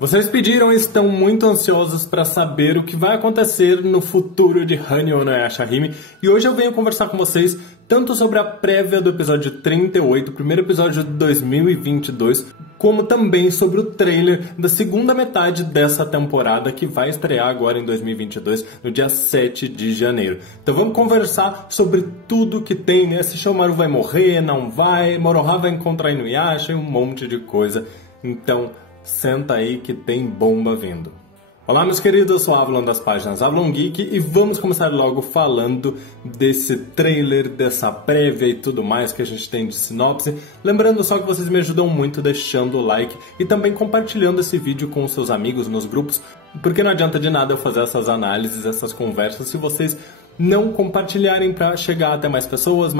Vocês pediram e estão muito ansiosos para saber o que vai acontecer no futuro de Hanyo no Yashahime, e hoje eu venho conversar com vocês tanto sobre a prévia do episódio 38, primeiro episódio de 2022, como também sobre o trailer da segunda metade dessa temporada que vai estrear agora em 2022, no dia 7 de janeiro. Então vamos conversar sobre tudo que tem, né? Se Sesshomaru vai morrer, não vai, Moroha vai encontrar Inuyasha e um monte de coisa. Então senta aí que tem bomba vindo. Olá meus queridos, eu sou o Avalon das páginas Avalon Geek e vamos começar logo falando desse trailer, dessa prévia e tudo mais que a gente tem de sinopse. Lembrando só que vocês me ajudam muito deixando o like e também compartilhando esse vídeo com os seus amigos nos grupos, porque não adianta de nada eu fazer essas análises, essas conversas, se vocês não compartilharem para chegar até mais pessoas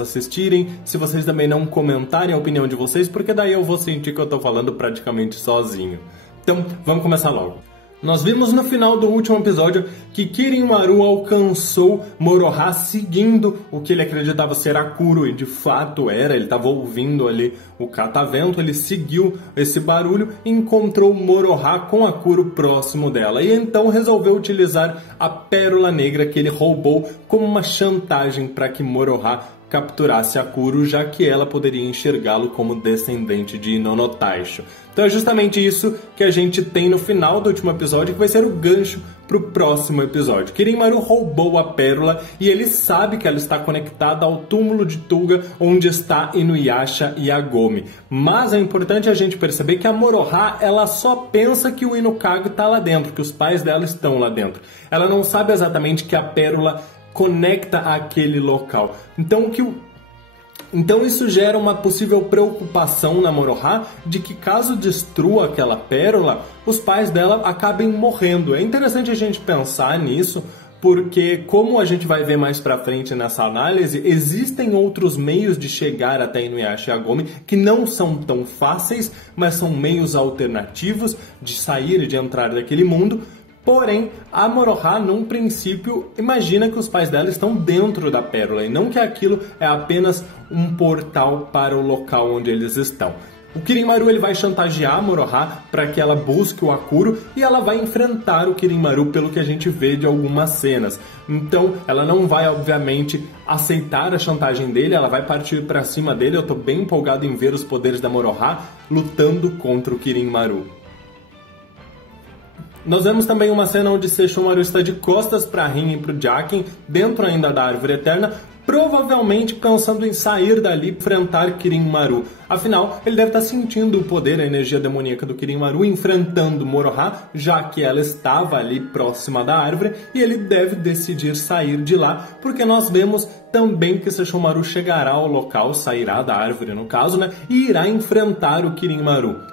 assistirem, se vocês também não comentarem a opinião de vocês, porque daí eu vou sentir que eu tô falando praticamente sozinho. Então, vamos começar logo. Nós vimos no final do último episódio que Kirin-Maru alcançou Moroha seguindo o que ele acreditava ser a Kuro, e de fato era, ele estava ouvindo ali o catavento, ele seguiu esse barulho e encontrou Moroha com a Kuro próximo dela, e então resolveu utilizar a pérola negra que ele roubou como uma chantagem para que Moroha capturasse a Kuro, já que ela poderia enxergá-lo como descendente de Inono Taisho. Então é justamente isso que a gente tem no final do último episódio, que vai ser o gancho para o próximo episódio. Kirin-Maru roubou a pérola e ele sabe que ela está conectada ao túmulo de Tuga, onde está Inuyasha e Agome. Mas é importante a gente perceber que a Moroha, ela só pensa que o Inukago está lá dentro, que os pais dela estão lá dentro. Ela não sabe exatamente que a pérola conecta aquele local. Então isso gera uma possível preocupação na Moroha de que caso destrua aquela pérola, os pais dela acabem morrendo. É interessante a gente pensar nisso, porque como a gente vai ver mais pra frente nessa análise, existem outros meios de chegar até Inuyasha e Agome que não são tão fáceis, mas são meios alternativos de sair e de entrar daquele mundo. Porém, a Moroha, num princípio, imagina que os pais dela estão dentro da pérola e não que aquilo é apenas um portal para o local onde eles estão. O Kirin-Maru ele vai chantagear a Moroha para que ela busque o Akuro e ela vai enfrentar o Kirin-Maru pelo que a gente vê de algumas cenas. Então, ela não vai, obviamente, aceitar a chantagem dele, ela vai partir para cima dele. Eu estou bem empolgado em ver os poderes da Moroha lutando contra o Kirin-Maru. Nós vemos também uma cena onde Sesshomaru está de costas para Rin e para o Jaken, dentro ainda da Árvore Eterna, provavelmente pensando em sair dali e enfrentar Kirin-Maru. Afinal, ele deve estar sentindo o poder, a energia demoníaca do Kirin-Maru, enfrentando Moroha, já que ela estava ali próxima da árvore, e ele deve decidir sair de lá, porque nós vemos também que Sesshomaru chegará ao local, sairá da árvore no caso, né, e irá enfrentar o Kirin-Maru.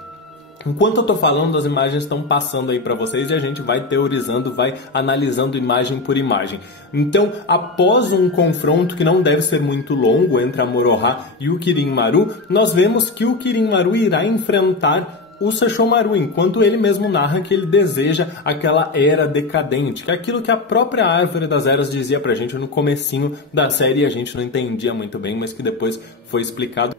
Enquanto eu tô falando, as imagens estão passando aí para vocês e a gente vai teorizando, vai analisando imagem por imagem. Então, após um confronto que não deve ser muito longo entre a Moroha e o Kirin-Maru, nós vemos que o Kirin-Maru irá enfrentar o Sesshomaru, enquanto ele mesmo narra que ele deseja aquela era decadente, que é aquilo que a própria Árvore das Eras dizia pra gente no comecinho da série e a gente não entendia muito bem, mas que depois foi explicado.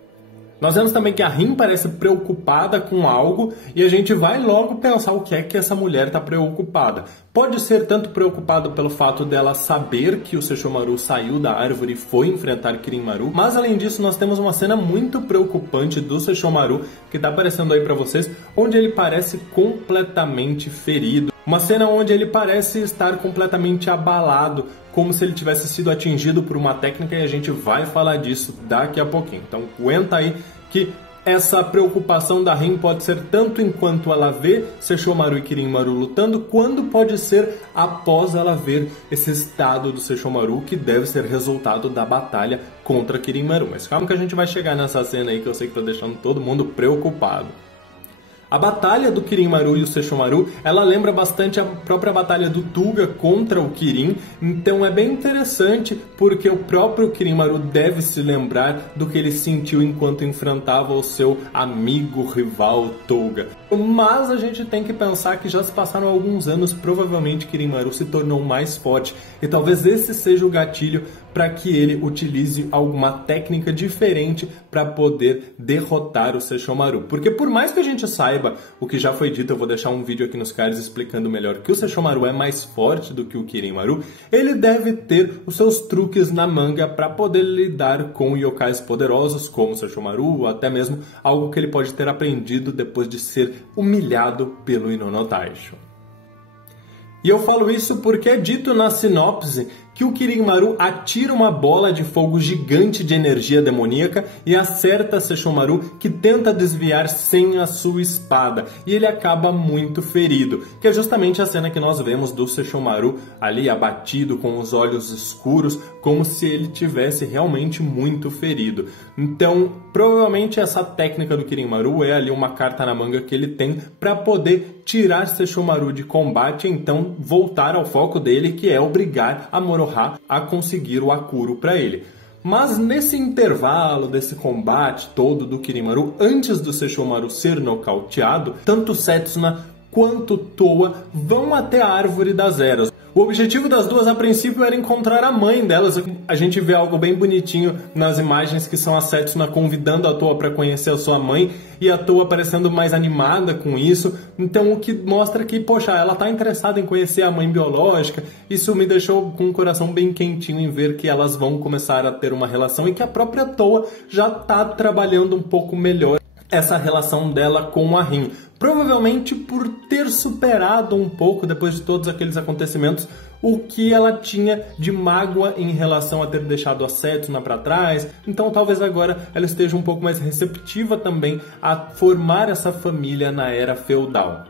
Nós vemos também que a Rin parece preocupada com algo e a gente vai logo pensar o que é que essa mulher está preocupada. Pode ser tanto preocupada pelo fato dela saber que o Sesshomaru saiu da árvore e foi enfrentar Kirin-Maru, mas além disso nós temos uma cena muito preocupante do Sesshomaru que está aparecendo aí para vocês, onde ele parece completamente ferido. Uma cena onde ele parece estar completamente abalado, como se ele tivesse sido atingido por uma técnica, e a gente vai falar disso daqui a pouquinho. Então aguenta aí que essa preocupação da Rin pode ser tanto enquanto ela vê Sesshomaru e Kirin-Maru lutando, quando pode ser após ela ver esse estado do Sesshomaru, que deve ser resultado da batalha contra Kirin-Maru. Mas calma que a gente vai chegar nessa cena aí que eu sei que tá deixando todo mundo preocupado. A batalha do Kirin-Maru e o Sesshomaru, ela lembra bastante a própria batalha do Tuga contra o Kirin, então é bem interessante porque o próprio Kirin-Maru deve se lembrar do que ele sentiu enquanto enfrentava o seu amigo rival Tuga. Mas a gente tem que pensar que já se passaram alguns anos, provavelmente Kirin-Maru se tornou mais forte, e talvez esse seja o gatilho para que ele utilize alguma técnica diferente para poder derrotar o Sesshomaru. Porque por mais que a gente saiba o que já foi dito, eu vou deixar um vídeo aqui nos cards explicando melhor que o Sesshomaru é mais forte do que o Kirin-Maru, ele deve ter os seus truques na manga para poder lidar com yokais poderosos como o Sesshomaru, ou até mesmo algo que ele pode ter aprendido depois de ser humilhado pelo Inoue Taisho. E eu falo isso porque é dito na sinopse que o Kirin-Maru atira uma bola de fogo gigante de energia demoníaca e acerta Sesshomaru, que tenta desviar sem a sua espada, e ele acaba muito ferido, que é justamente a cena que nós vemos do Sesshomaru ali abatido, com os olhos escuros, como se ele tivesse realmente muito ferido. Então, provavelmente essa técnica do Kirin-Maru é ali uma carta na manga que ele tem para poder tirar Sesshomaru de combate e então voltar ao foco dele, que é obrigar a Moroha a conseguir o Akuro para ele. Mas nesse intervalo desse combate todo do Kirin-Maru, antes do Sesshomaru ser nocauteado, tanto Setsuna quanto Towa vão até a Árvore das Eras. O objetivo das duas, a princípio, era encontrar a mãe delas. A gente vê algo bem bonitinho nas imagens, que são a Setsuna convidando a Towa para conhecer a sua mãe e a Towa parecendo mais animada com isso. Então, o que mostra que, poxa, ela está interessada em conhecer a mãe biológica. Isso me deixou com o coração bem quentinho em ver que elas vão começar a ter uma relação e que a própria Towa já está trabalhando um pouco melhor essa relação dela com a Rin. Provavelmente por ter superado um pouco, depois de todos aqueles acontecimentos, o que ela tinha de mágoa em relação a ter deixado a Setsuna para trás. Então talvez agora ela esteja um pouco mais receptiva também a formar essa família na era feudal.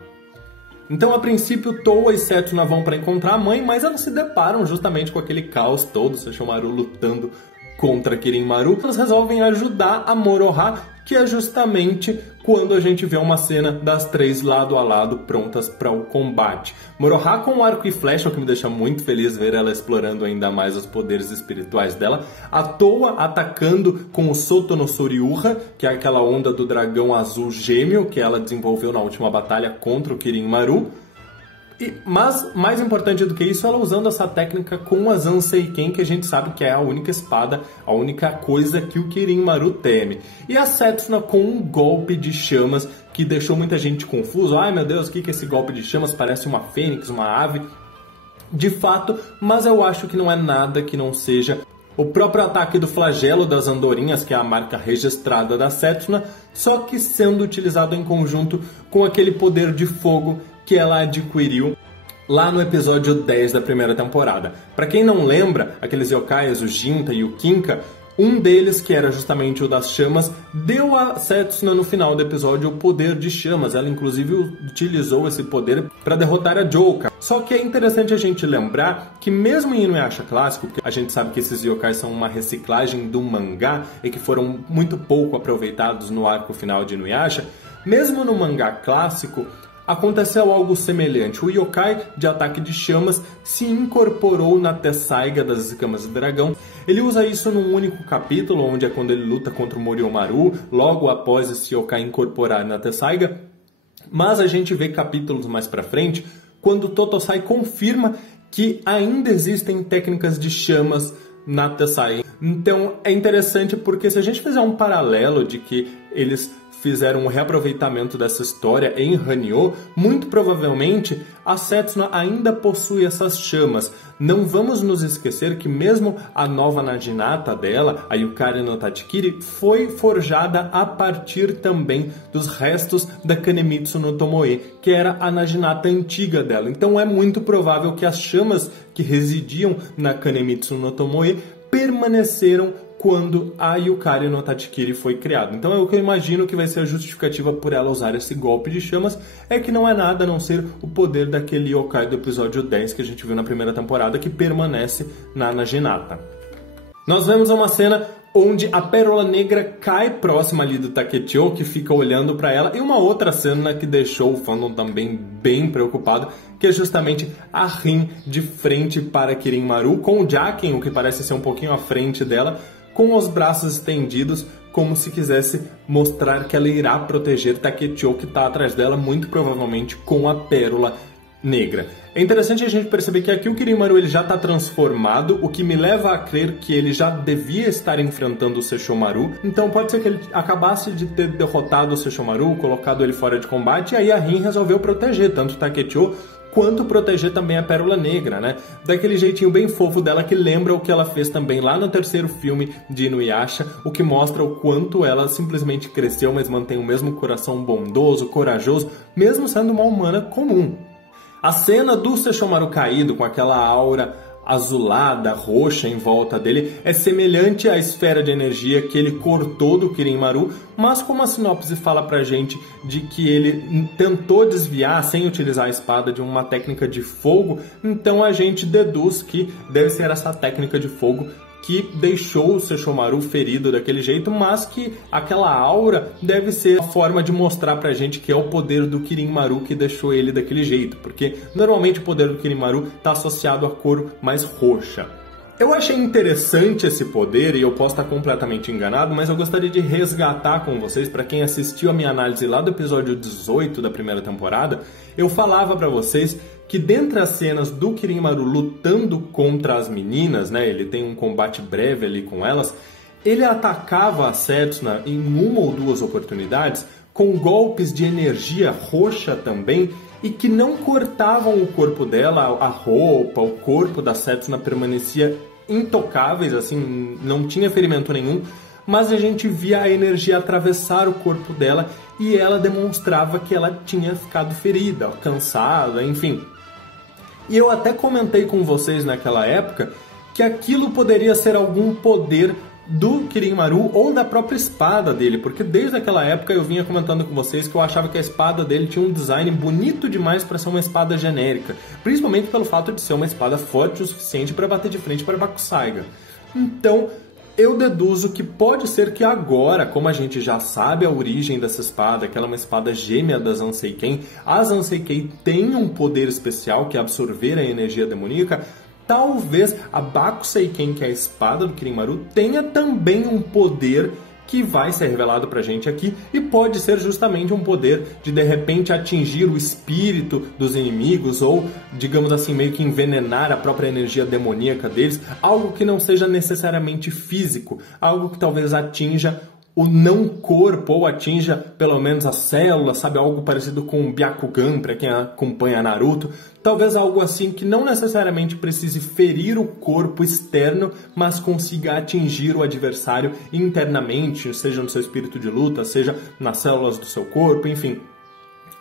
Então, a princípio, Towa e Setsuna vão para encontrar a mãe, mas elas se deparam justamente com aquele caos todo, Sesshomaru lutando contra Kirin-Maru. Elas resolvem ajudar a Moroha, que é justamente quando a gente vê uma cena das três lado a lado prontas para o combate. Moroha com arco e flecha, o que me deixa muito feliz ver ela explorando ainda mais os poderes espirituais dela. A Towa atacando com o Soto no Soriuha, que é aquela onda do dragão azul gêmeo que ela desenvolveu na última batalha contra o Kirin-Maru. Mas, mais importante do que isso, ela usando essa técnica com a Zanseiken, que a gente sabe que é a única espada, a única coisa que o Kirin-Maru teme. E a Setsuna com um golpe de chamas que deixou muita gente confuso. Ai meu Deus, o que é esse golpe de chamas? Parece uma fênix, uma ave. De fato, mas eu acho que não é nada que não seja o próprio ataque do flagelo das andorinhas, que é a marca registrada da Setsuna, só que sendo utilizado em conjunto com aquele poder de fogo que ela adquiriu lá no episódio 10 da primeira temporada. Para quem não lembra, aqueles yokais, o Jinta e o Kinka, um deles, que era justamente o das chamas, deu a Setsuna no final do episódio o poder de chamas. Ela inclusive utilizou esse poder para derrotar a Jouka. Só que é interessante a gente lembrar que mesmo em Inuyasha clássico, porque a gente sabe que esses yokais são uma reciclagem do mangá e que foram muito pouco aproveitados no arco final de Inuyasha, mesmo no mangá clássico, aconteceu algo semelhante. O yokai de ataque de chamas se incorporou na Tessaiga das escamas do dragão. Ele usa isso num único capítulo, onde é quando ele luta contra o Moriomaru, logo após esse yokai incorporar na Tessaiga. Mas a gente vê capítulos mais pra frente, quando Totosai confirma que ainda existem técnicas de chamas na Tessaiga. Então é interessante porque se a gente fizer um paralelo de que eles fizeram um reaproveitamento dessa história em Hanyo, muito provavelmente a Setsuna ainda possui essas chamas. Não vamos nos esquecer que mesmo a nova Naginata dela, a Yukari no Tachikiri, foi forjada a partir também dos restos da Kanemitsu no Tomoe, que era a Naginata antiga dela. Então é muito provável que as chamas que residiam na Kanemitsu no Tomoe permaneceram quando a Yukari no Tachikiri foi criada. Então é o que eu imagino que vai ser a justificativa por ela usar esse golpe de chamas, é que não é nada a não ser o poder daquele yokai do episódio 10 que a gente viu na primeira temporada, que permanece na Naginata. Nós vemos uma cena onde a Pérola Negra cai próxima ali do Takechio, que fica olhando para ela, e uma outra cena que deixou o fandom também bem preocupado, que é justamente a Rin de frente para Kirin-Maru, com o Jaken, o que parece ser um pouquinho à frente dela, com os braços estendidos, como se quisesse mostrar que ela irá proteger Takechio, que está atrás dela, muito provavelmente com a pérola negra. É interessante a gente perceber que aqui o Kirin-Maru ele já está transformado, o que me leva a crer que ele já devia estar enfrentando o Sesshomaru. Então pode ser que ele acabasse de ter derrotado o Sesshomaru, colocado ele fora de combate, e aí a Rin resolveu proteger tanto o Takechou quanto proteger também a Pérola Negra, né? Daquele jeitinho bem fofo dela que lembra o que ela fez também lá no terceiro filme de Inuyasha, o que mostra o quanto ela simplesmente cresceu, mas mantém o mesmo coração bondoso, corajoso, mesmo sendo uma humana comum. A cena do Sesshomaru caído com aquela aura azulada, roxa em volta dele é semelhante à esfera de energia que ele cortou do Kirin-Maru, mas como a sinopse fala pra gente de que ele tentou desviar sem utilizar a espada de uma técnica de fogo, então a gente deduz que deve ser essa técnica de fogo que deixou o Sesshomaru ferido daquele jeito, mas que aquela aura deve ser a forma de mostrar pra gente que é o poder do Kirin-Maru que deixou ele daquele jeito, porque normalmente o poder do Kirin-Maru está associado à cor mais roxa. Eu achei interessante esse poder e eu posso estar completamente enganado, mas eu gostaria de resgatar com vocês, para quem assistiu a minha análise lá do episódio 18 da primeira temporada, eu falava para vocês que dentre as cenas do Kirin-Maru lutando contra as meninas, né, ele tem um combate breve ali com elas, ele atacava a Setsuna em uma ou duas oportunidades com golpes de energia roxa também e que não cortavam o corpo dela, a roupa, o corpo da Setsuna permanecia intocáveis, assim, não tinha ferimento nenhum, mas a gente via a energia atravessar o corpo dela e ela demonstrava que ela tinha ficado ferida, cansada, enfim. E eu até comentei com vocês naquela época que aquilo poderia ser algum poder do Kirin-Maru ou da própria espada dele, porque desde aquela época eu vinha comentando com vocês que eu achava que a espada dele tinha um design bonito demais para ser uma espada genérica, principalmente pelo fato de ser uma espada forte o suficiente para bater de frente para Bakusaiga. Então, eu deduzo que pode ser que agora, como a gente já sabe a origem dessa espada, que ela é uma espada gêmea da Zanseiken, a Zanseiken tem um poder especial que é absorver a energia demoníaca, talvez a Bakuseiken, que é a espada do Kirin-Maru, tenha também um poder que vai ser revelado pra gente aqui e pode ser justamente um poder de repente atingir o espírito dos inimigos ou, digamos assim, meio que envenenar a própria energia demoníaca deles, algo que não seja necessariamente físico, algo que talvez atinja o não corpo ou atinja pelo menos as células, sabe, algo parecido com o Byakugan para quem acompanha Naruto, talvez algo assim que não necessariamente precise ferir o corpo externo, mas consiga atingir o adversário internamente, seja no seu espírito de luta, seja nas células do seu corpo, enfim,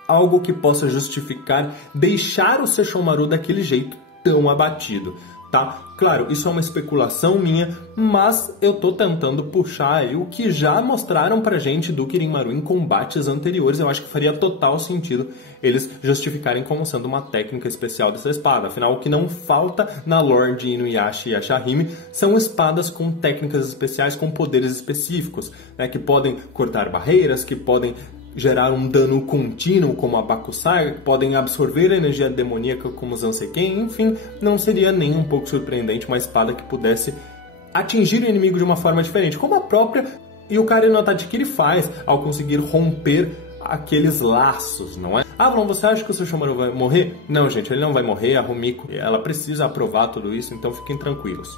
algo que possa justificar deixar o Sesshomaru daquele jeito tão abatido. Tá? Claro, isso é uma especulação minha, mas eu tô tentando puxar aí o que já mostraram pra gente do Kirin-Maru em combates anteriores. Eu acho que faria total sentido eles justificarem como sendo uma técnica especial dessa espada. Afinal, o que não falta na lore de Inuyasha e Ashahime são espadas com técnicas especiais, com poderes específicos, né, que podem cortar barreiras, que podem gerar um dano contínuo como a Bakusaiga, que podem absorver a energia demoníaca como os Zanseiken, enfim, não seria nem um pouco surpreendente uma espada que pudesse atingir o inimigo de uma forma diferente, como a própria Yukari no Tadikiri faz ao conseguir romper aqueles laços, não é? Ah, Bruno, você acha que o Sesshomaru vai morrer? Não, gente, ele não vai morrer, a Rumiko, ela precisa aprovar tudo isso, então fiquem tranquilos.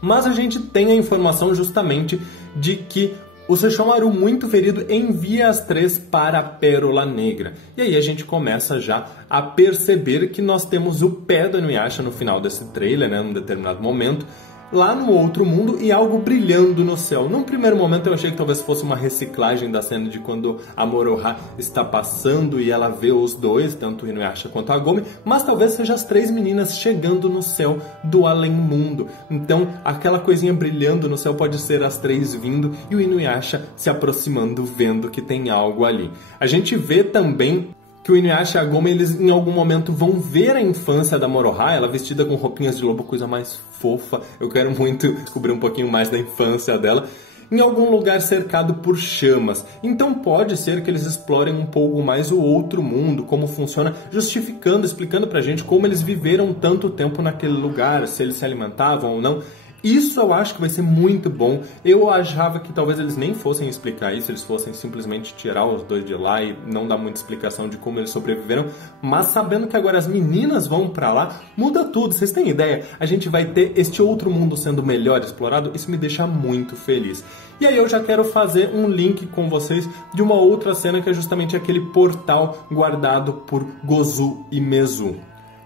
Mas a gente tem a informação justamente de que o Sesshomaru, muito ferido, envia as três para a Pérola Negra. E aí a gente começa já a perceber que nós temos o pé do Inuyasha no final desse trailer, né, num determinado momento, lá no outro mundo e algo brilhando no céu. Num primeiro momento eu achei que talvez fosse uma reciclagem da cena de quando a Moroha está passando e ela vê os dois, tanto o Inuyasha quanto a Agome, mas talvez seja as três meninas chegando no céu do além-mundo. Então aquela coisinha brilhando no céu pode ser as três vindo e o Inuyasha se aproximando, vendo que tem algo ali. A gente vê também que o Inuyasha e a Agome, eles em algum momento vão ver a infância da Moroha, ela vestida com roupinhas de lobo, coisa mais fofa. Eu quero muito descobrir um pouquinho mais da infância dela, em algum lugar cercado por chamas. Então pode ser que eles explorem um pouco mais o outro mundo, como funciona, justificando, explicando pra gente como eles viveram tanto tempo naquele lugar, se eles se alimentavam ou não. Isso eu acho que vai ser muito bom. Eu achava que talvez eles nem fossem explicar isso, eles fossem simplesmente tirar os dois de lá e não dar muita explicação de como eles sobreviveram. Mas sabendo que agora as meninas vão pra lá, muda tudo. Vocês têm ideia? A gente vai ter este outro mundo sendo melhor explorado. Isso me deixa muito feliz. E aí eu já quero fazer um link com vocês de uma outra cena que é justamente aquele portal guardado por Gozu e Mezu.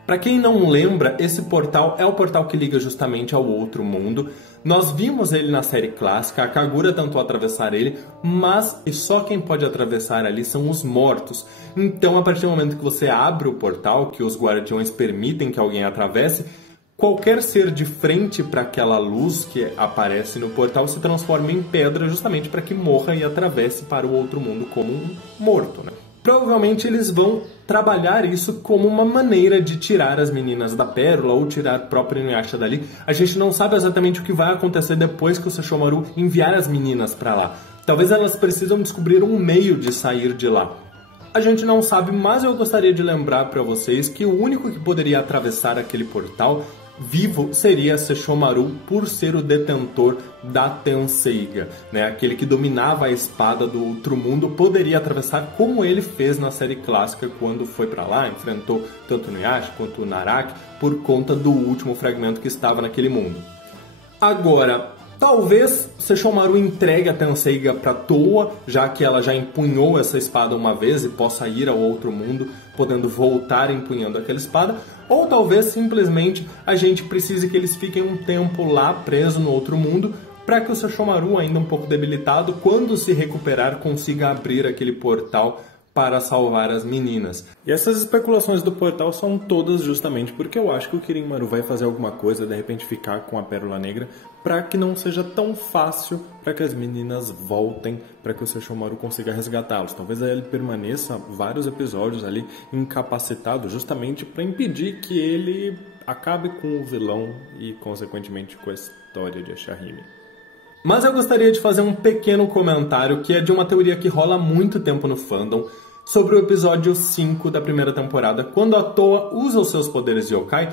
Para quem não lembra, esse portal é o portal que liga justamente ao outro mundo. Nós vimos ele na série clássica, a Kagura tentou atravessar ele, mas só quem pode atravessar ali são os mortos. Então, a partir do momento que você abre o portal, que os guardiões permitem que alguém atravesse, qualquer ser de frente para aquela luz que aparece no portal se transforma em pedra justamente para que morra e atravesse para o outro mundo como um morto, né? Provavelmente eles vão trabalhar isso como uma maneira de tirar as meninas da Pérola ou tirar a própria Inuyasha dali. A gente não sabe exatamente o que vai acontecer depois que o Sesshomaru enviar as meninas para lá. Talvez elas precisam descobrir um meio de sair de lá. A gente não sabe, mas eu gostaria de lembrar para vocês que o único que poderia atravessar aquele portal vivo seria Sesshomaru por ser o detentor da Tenseiga, né? Aquele que dominava a espada do outro mundo poderia atravessar como ele fez na série clássica quando foi pra lá, enfrentou tanto o Inuyasha quanto o Naraki por conta do último fragmento que estava naquele mundo. Agora, talvez Sesshomaru entregue a Tenseiga para Towa, já que ela já empunhou essa espada uma vez e possa ir ao outro mundo, podendo voltar empunhando aquela espada. Ou talvez simplesmente a gente precise que eles fiquem um tempo lá preso no outro mundo, para que o Sesshomaru, ainda um pouco debilitado, quando se recuperar, consiga abrir aquele portal para salvar as meninas. E essas especulações do portal são todas justamente porque eu acho que o Kirin-Maru vai fazer alguma coisa, de repente ficar com a Pérola Negra, para que não seja tão fácil para que as meninas voltem, para que o Sesshomaru consiga resgatá-los. Talvez ele permaneça vários episódios ali incapacitado, justamente para impedir que ele acabe com o vilão e, consequentemente, com a história de Ashahime. Mas eu gostaria de fazer um pequeno comentário que é de uma teoria que rola há muito tempo no fandom sobre o episódio 5 da primeira temporada, quando a Towa usa os seus poderes de yokai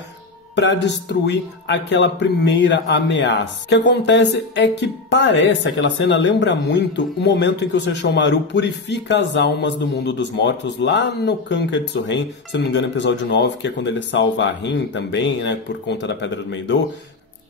para destruir aquela primeira ameaça. O que acontece é que parece, aquela cena lembra muito o momento em que o Sesshomaru purifica as almas do mundo dos mortos lá no Kanketsuren, se não me engano, episódio 9, que é quando ele salva a Rin também, né, por conta da Pedra do Meidou.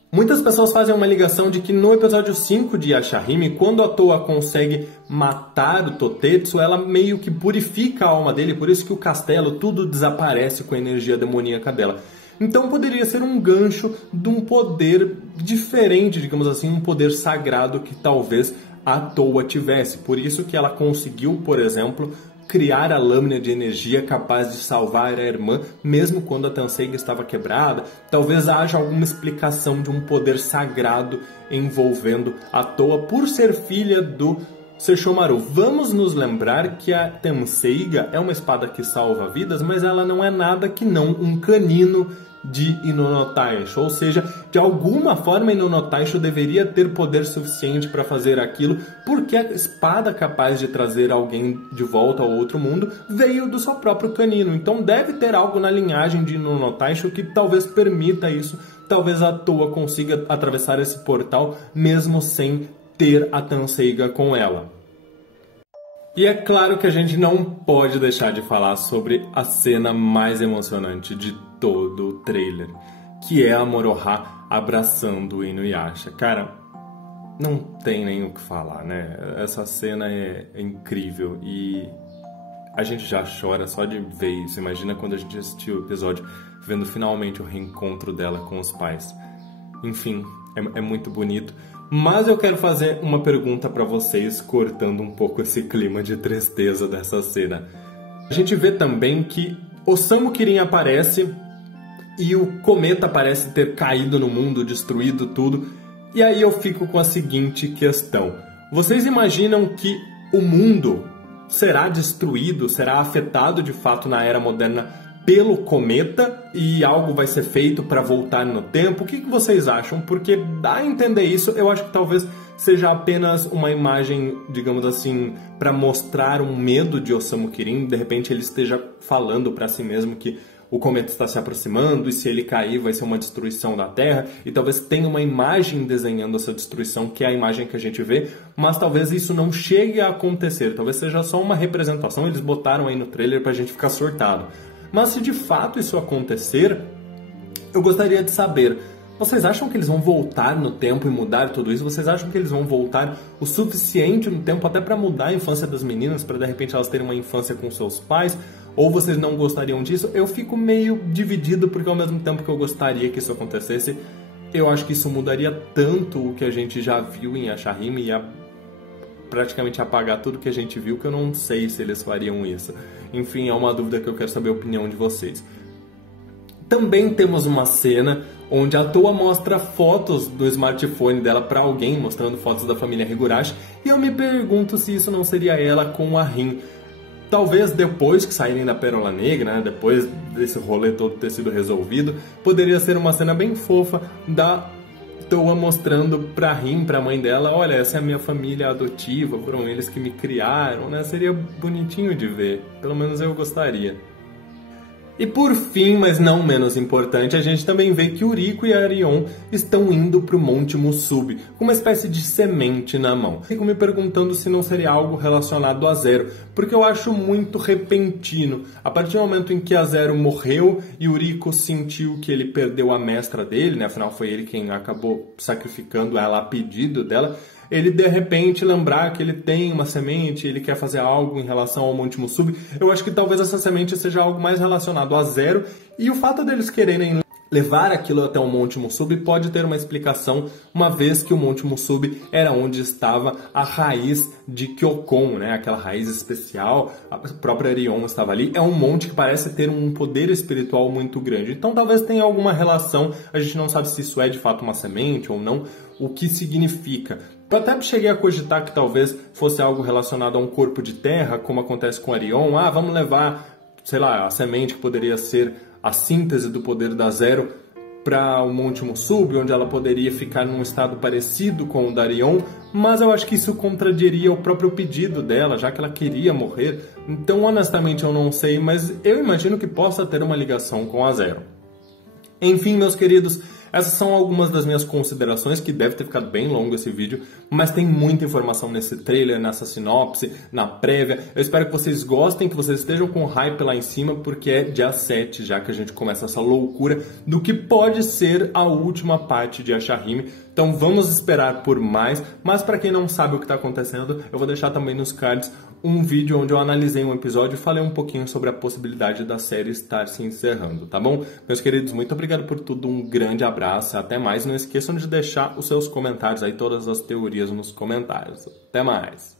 Muitas pessoas fazem uma ligação de que no episódio 5 de Ashahime, quando a Towa consegue matar o Totetsu, ela meio que purifica a alma dele, por isso que o castelo, tudo desaparece com a energia demoníaca dela. Então poderia ser um gancho de um poder diferente, digamos assim, um poder sagrado que talvez a Towa tivesse. Por isso que ela conseguiu, por exemplo, criar a lâmina de energia capaz de salvar a irmã, mesmo quando a Tenseiga estava quebrada. Talvez haja alguma explicação de um poder sagrado envolvendo a Towa por ser filha do Sesshomaru. Vamos nos lembrar que a Tenseiga é uma espada que salva vidas, mas ela não é nada que não um canino de Ino no Taisho, ou seja, de alguma forma Ino no Taisho deveria ter poder suficiente para fazer aquilo, porque a espada capaz de trazer alguém de volta ao outro mundo veio do seu próprio canino, então deve ter algo na linhagem de Ino no Taisho que talvez permita isso, talvez a Towa consiga atravessar esse portal mesmo sem ter a Tenseiga com ela. E é claro que a gente não pode deixar de falar sobre a cena mais emocionante de todo o trailer, que é a Moroha abraçando o Inuyasha. Cara, não tem nem o que falar, né? Essa cena é incrível e a gente já chora só de ver isso. Imagina quando a gente assistiu o episódio, vendo finalmente o reencontro dela com os pais. Enfim, é muito bonito. Mas eu quero fazer uma pergunta para vocês, cortando um pouco esse clima de tristeza dessa cena. A gente vê também que Osamu Kirin aparece e o cometa parece ter caído no mundo, destruído tudo. E aí eu fico com a seguinte questão. Vocês imaginam que o mundo será destruído, será afetado de fato na Era Moderna pelo cometa e algo vai ser feito para voltar no tempo? O que vocês acham? Porque dá a entender isso, eu acho que talvez seja apenas uma imagem, digamos assim, para mostrar um medo de Osamu Kirin. De repente ele esteja falando para si mesmo que o cometa está se aproximando e se ele cair vai ser uma destruição da Terra, e talvez tenha uma imagem desenhando essa destruição, que é a imagem que a gente vê, mas talvez isso não chegue a acontecer, talvez seja só uma representação, eles botaram aí no trailer pra gente ficar surtado. Mas se de fato isso acontecer, eu gostaria de saber, vocês acham que eles vão voltar no tempo e mudar tudo isso? Vocês acham que eles vão voltar o suficiente no tempo até para mudar a infância das meninas, para de repente elas terem uma infância com seus pais? Ou vocês não gostariam disso? Eu fico meio dividido, porque ao mesmo tempo que eu gostaria que isso acontecesse, eu acho que isso mudaria tanto o que a gente já viu em Ashahime e ia praticamente apagar tudo que a gente viu, que eu não sei se eles fariam isso. Enfim, é uma dúvida que eu quero saber a opinião de vocês. Também temos uma cena onde a Toa mostra fotos do smartphone dela para alguém, mostrando fotos da família Higurashi, e eu me pergunto se isso não seria ela com a Rin. Talvez depois que saírem da Pérola Negra, né, depois desse rolê todo ter sido resolvido, poderia ser uma cena bem fofa da Toa mostrando pra Rin, pra mãe dela, olha, essa é a minha família adotiva, foram eles que me criaram, né? Seria bonitinho de ver, pelo menos eu gostaria. E por fim, mas não menos importante, a gente também vê que Uriko e Arion estão indo para o Monte Musubi, com uma espécie de semente na mão. Fico me perguntando se não seria algo relacionado a Zero, porque eu acho muito repentino. A partir do momento em que a Zero morreu e Uriko sentiu que ele perdeu a mestra dele, né? Afinal foi ele quem acabou sacrificando ela a pedido dela, ele de repente lembrar que ele tem uma semente, ele quer fazer algo em relação ao Monte Musubi. Eu acho que talvez essa semente seja algo mais relacionado a Zero, e o fato deles quererem levar aquilo até o Monte Musubi pode ter uma explicação, uma vez que o Monte Musubi era onde estava a raiz de Kyokon, né? Aquela raiz especial, a própria Arion estava ali. É um monte que parece ter um poder espiritual muito grande, então talvez tenha alguma relação, a gente não sabe se isso é de fato uma semente ou não, o que significa. Eu até cheguei a cogitar que talvez fosse algo relacionado a um corpo de terra, como acontece com Arion. Vamos levar, sei lá, a semente que poderia ser a síntese do poder da Zero para o Monte Musubi, onde ela poderia ficar num estado parecido com o da Arion, mas eu acho que isso contradiria o próprio pedido dela, já que ela queria morrer. Então, honestamente, eu não sei, mas eu imagino que possa ter uma ligação com a Zero. Enfim, meus queridos, essas são algumas das minhas considerações, que deve ter ficado bem longo esse vídeo, mas tem muita informação nesse trailer, nessa sinopse, na prévia. Eu espero que vocês gostem, que vocês estejam com o hype lá em cima, porque é dia 7 já que a gente começa essa loucura do que pode ser a última parte de Ashahime. Então vamos esperar por mais, mas para quem não sabe o que está acontecendo, eu vou deixar também nos cards um vídeo onde eu analisei um episódio e falei um pouquinho sobre a possibilidade da série estar se encerrando, tá bom? Meus queridos, muito obrigado por tudo, um grande abraço, até mais. Não esqueçam de deixar os seus comentários aí, todas as teorias nos comentários. Até mais!